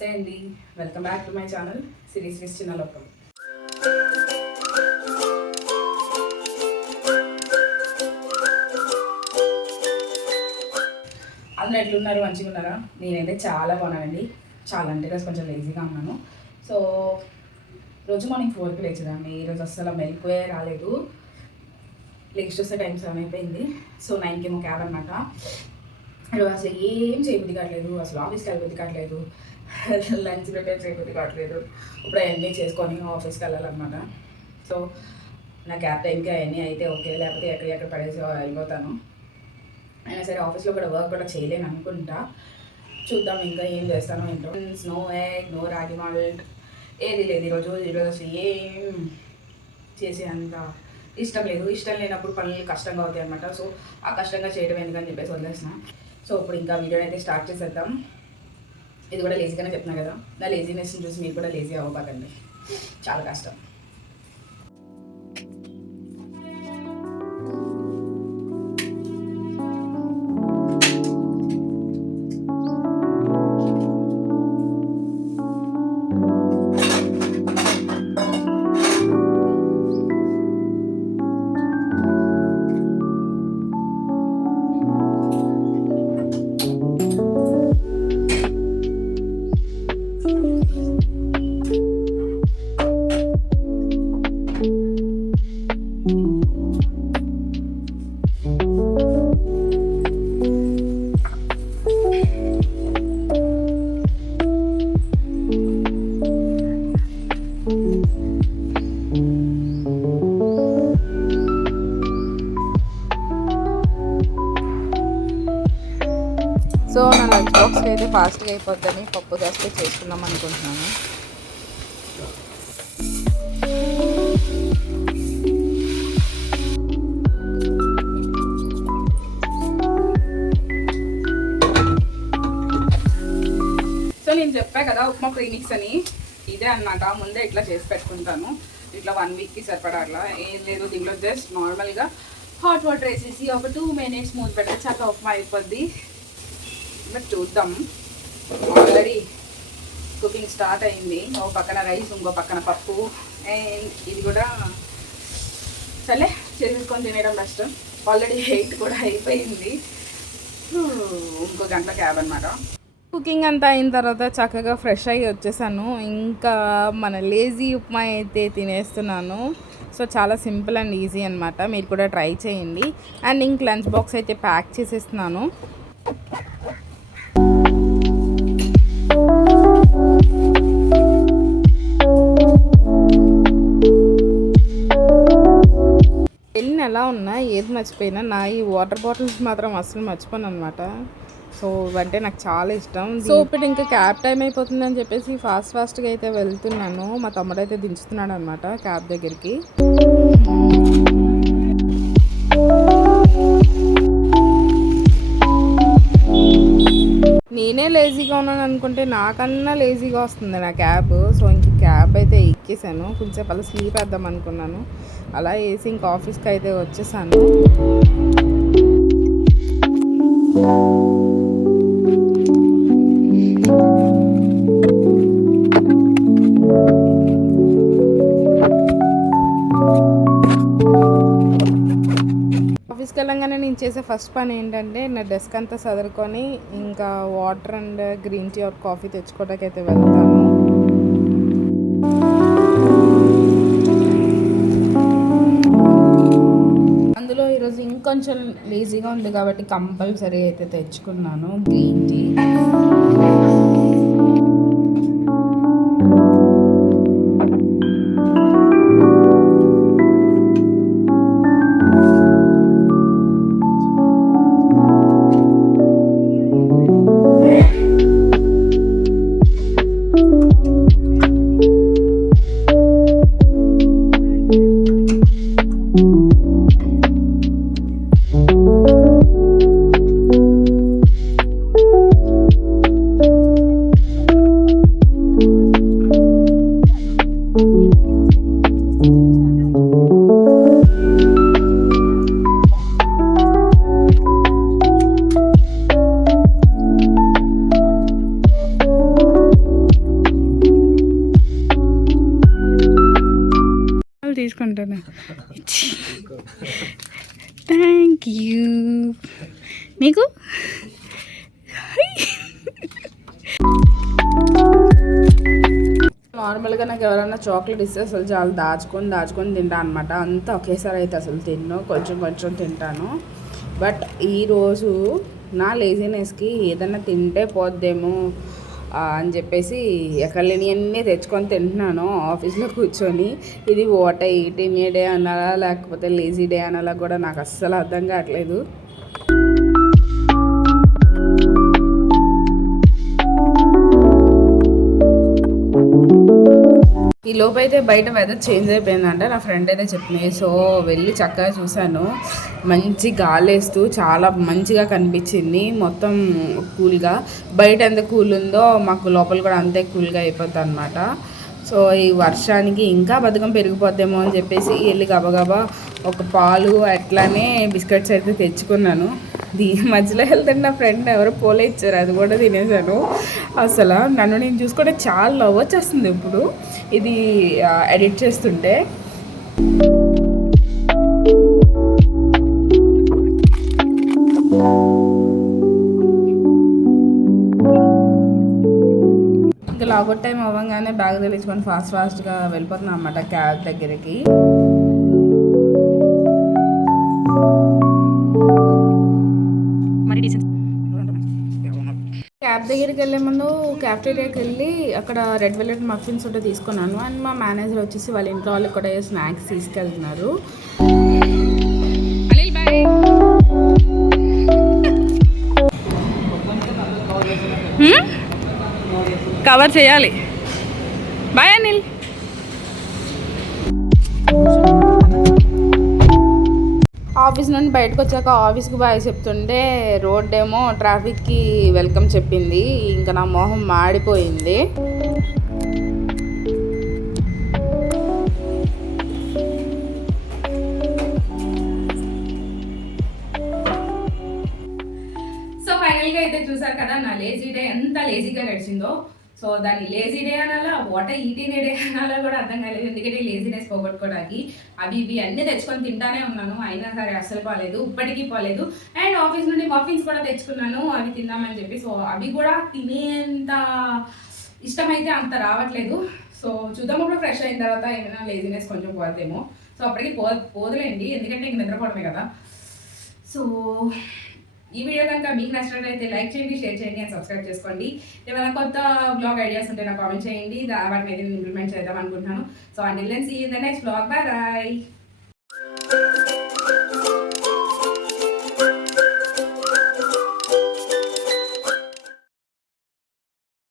నమస్తే అండి, welcome back to my channel series చిన్న లోకం. అందరూ ఎట్లున్నారు? మంచిగా ఉన్నారా? నేనైతే చాలా బాగున్నానండి. చాలా అంటే రోజు కొంచెం లేజీగా ఉన్నాను. సో రోజు మార్నింగ్ 4కి లేచేదాన్ని. ఈరోజు అస్సలు మెలిపోయే రాలేదు. నెక్స్ట్ వస్తే టైం 7 అయిపోయింది. సో 9కి ఏమో క్యాబ్ అనమాట. ఈరోజు అసలు ఏం చేయబుద్ధి కావట్లేదు, అసలు ఆఫీస్కి వెళ్ళబుద్ధి కావట్లేదు, లంచ్ ప్రిపేర్ చేయబుద్ధి కావట్లేదు. ఇప్పుడు అవన్నీ చేసుకొని ఆఫీస్కి వెళ్ళాలన్నమాట. సో నా క్యాబ్ టైంకి అవన్నీ అయితే ఓకే, లేకపోతే ఎక్కడెక్కడ పడేసి వెళ్ళిపోతాను. అయినా సరే ఆఫీస్లో కూడా వర్క్ కూడా చేయలేను అనుకుంటా. చూద్దాం ఇంకా ఏం చేస్తానో ఏంటో. నో ఎగ్, నో రాగి మాల్ట్, ఏది లేదు ఈరోజు అసలు ఏం చేసే అంత ఇష్టం లేదు. ఇష్టం లేనప్పుడు పనులు కష్టంగా అవుతాయి అనమాట. సో ఆ కష్టంగా చేయడం ఎందుకని చెప్పేసి వదిలేసిన. సో ఇప్పుడు ఇంకా వీడియోని అయితే స్టార్ట్ చేసేద్దాం. ఇది కూడా లేజీగానే చెప్తున్నా కదా, నా లేజీనెస్ని చూసి మీరు కూడా లేజీ అవ్వకండి, చాలా కష్టం. సో నా లంచ్ బాక్స్కి అయితే ఫాస్ట్గా అయిపోద్దని పప్పు దస్తే చేసుకుందాం అనుకుంటున్నాను. సో నేను చెప్పా కదా ఉప్మా ప్రీమిక్స్ అని, ఇదే అన్నమాట. ముందే ఇట్లా చేసి పెట్టుకుంటాను, ఇట్లా 1 వీక్కి సరిపడా. అట్లా ఏం లేదు, దీంట్లో జస్ట్ నార్మల్గా హాట్ వాటర్ వేసేసి ఒక 2 minutes మూత పెడితే చాలా ఉప్మా అయిపోద్ది. బట్ చూద్దాం. ఆల్రెడీ కుకింగ్ స్టార్ట్ అయింది. ఒక పక్కన రైస్, ఇంకో పక్కన పప్పు, అండ్ ఇది కూడా సరే చేసేసుకొని తినేయడం బెస్ట్. ఆల్రెడీ 8 కూడా అయిపోయింది. ఇంకో గంట క్యాబ్ అనమాట. కుకింగ్ అంతా అయిన తర్వాత చక్కగా ఫ్రెష్ అయ్యి వచ్చేసాను. ఇంకా మన లేజీ ఉప్మా అయితే తినేస్తున్నాను. సో చాలా సింపుల్ అండ్ ఈజీ అనమాట, మీరు కూడా ట్రై చేయండి. అండ్ ఇంక లంచ్ బాక్స్ అయితే ప్యాక్ చేసేస్తున్నాను. పెళ్ళిని ఎలా ఉన్నా ఏది మర్చిపోయినా నా ఈ వాటర్ బాటిల్స్ మాత్రం అస్సలు మర్చిపోను అనమాట. సో ఇవంటే నాకు చాలా ఇష్టం. సో ఇప్పుడు ఇంకా క్యాబ్ టైం అయిపోతుందని చెప్పేసి ఫాస్ట్గా అయితే వెళ్తున్నాను. మా తమ్ముడు అయితే దించుతున్నాడు అనమాట క్యాబ్ దగ్గరికి. నేనే లేజీగా ఉన్నాను అనుకుంటే నాకన్నా లేజీగా వస్తుంది నా క్యాబ్. సో ఇంక క్యాబ్ అయితే ఎక్కేసాను. కొంచెం అలా స్లీప్ వేద్దాం అనుకున్నాను, అలా వేసి ఇంక ఆఫీస్కి అయితే వచ్చేసాను. ఆఫీస్కి వెళ్ళంగానే నేను చేసే ఫస్ట్ పని ఏంటంటే నా డెస్క్ అంతా సదురుకొని ఇంకా water and green tea or coffee తెచ్చుకోవడానికి అయితే వెళ్తాను. అందులో ఈరోజు ఇంకొంచెం లేజీగా ఉంది కాబట్టి కంపల్సరీ అయితే తెచ్చుకున్నాను గ్రీన్ టీ. తీసుకుంటాను. Thank you. మీకు నార్మల్గా నాకు ఎవరైనా చాక్లెట్ ఇస్తే అసలు చాలా దాచుకొని తింటాను అనమాట. అంతా ఒకేసారి అయితే అసలు తిన్ను, కొంచెం తింటాను. బట్ ఈరోజు నా లేజినెస్కి ఏదైనా తింటే పోద్దేమో అని చెప్పేసి ఎక్కడ లేనివన్నీ తెచ్చుకొని తింటున్నాను ఆఫీస్లో కూర్చొని. ఇది వాట్ ఈటింగ్ డే అనాలా లేకపోతే లేజీ డే అనాలా కూడా నాకు అస్సలు అర్థం కావట్లేదు. ఈ లోపు అయితే బయట వెదర్ చేంజ్ అయిపోయిందంట, నా ఫ్రెండ్ అయితే చెప్పింది. సో వెళ్ళి చక్కగా చూశాను. మంచి గాలేస్తూ చాలా మంచిగా కనిపించింది. మొత్తం కూల్గా, బయట ఎంత కూల్ ఉందో మాకు లోపల కూడా అంతే కూల్గా అయిపోద్ది అనమాట. సో ఈ వర్షానికి ఇంకా బద్ధకం పెరిగిపోద్దేమో అని చెప్పేసి వెళ్ళి గబగబా ఒక పాలు అట్లానే బిస్కెట్స్ అయితే తెచ్చుకున్నాను. దీని మధ్యలో వెళ్తుంటే నా ఫ్రెండ్ ఎవరో పోలే ఇచ్చారు, అది కూడా తినేసాను. అసలు నన్ను నేను చూసుకుంటే చాలా లవ్ వచ్చేస్తుంది ఇప్పుడు ఇది ఎడిట్ చేస్తుంటే. ఇంకా లాగౌట్ టైం అవ్వగానే బ్యాగ్ తెచ్చుకొని ఫాస్ట్గా వెళ్ళిపోతున్నాం అన్నమాట క్యాబ్ దగ్గరికి. క్యాబ్ దగ్గరికి వెళ్ళే ముందు క్యాఫ్టేరియాకి వెళ్ళి అక్కడ రెడ్ వెల్వెట్ మఫిన్స్ ఉంటే తీసుకున్నాను. అండ్ మా మేనేజర్ వచ్చేసి వాళ్ళ ఇంట్లో వాళ్ళకి కూడా స్నాక్స్ తీసుకెళ్తున్నారు. కవర్ చేయాలి. బాయ్ అనిల్. ఆఫీస్ నుండి బయటకు వచ్చాక ఆఫీస్కి బాయ్ చెప్తుంటే రోడ్ ఏమో ట్రాఫిక్కి వెల్కమ్ చెప్పింది. ఇంకా నా మొహం మాడిపోయింది. సో ఫైనల్గా అయితే చూసారు కదా నా లేజీ డే ఎంత లేజీగా గడిచిందో. సో దాన్ని లేజీ డే అనాలా వాట్ ఈటింగ్ డే అనాలా కూడా అర్థం కాలేదు. ఎందుకంటే లేజీనెస్ పోగొట్టుకోవడానికి అవి ఇవి అన్నీ తెచ్చుకొని తింటానే ఉన్నాను, అయినా సరే అస్సలు పోలేదు, ఇప్పటికీ పోలేదు. అండ్ ఆఫీస్ నుండి మఫిన్స్ కూడా తెచ్చుకున్నాను అవి తిందామని చెప్పి. సో అవి కూడా తినేంత ఇష్టమైతే అంత రావట్లేదు. సో చూద్దాం అప్పుడు ఫ్రెష్ అయిన తర్వాత ఏమైనా లేజీనెస్ కొంచెం పోదేమో. సో అప్పటికి పోదులేండి, ఎందుకంటే ఇంక నిద్రపోవడమే కదా. సో ఈ వీడియో కనుక మీకు నచ్చినట్లయితే లైక్ చేయండి, షేర్ చేయండి అండ్ సబ్స్క్రైబ్ చేసుకోండి. ఏమైనా కొత్త బ్లాగ్ ఐడియాస్ ఉంటే నాకు కామెంట్ చేయండి, వాటిని అయితే ఇంప్లిమెంట్ చేద్దాం అనుకుంటున్నాను. So until then see you in the next blog. Bye bye.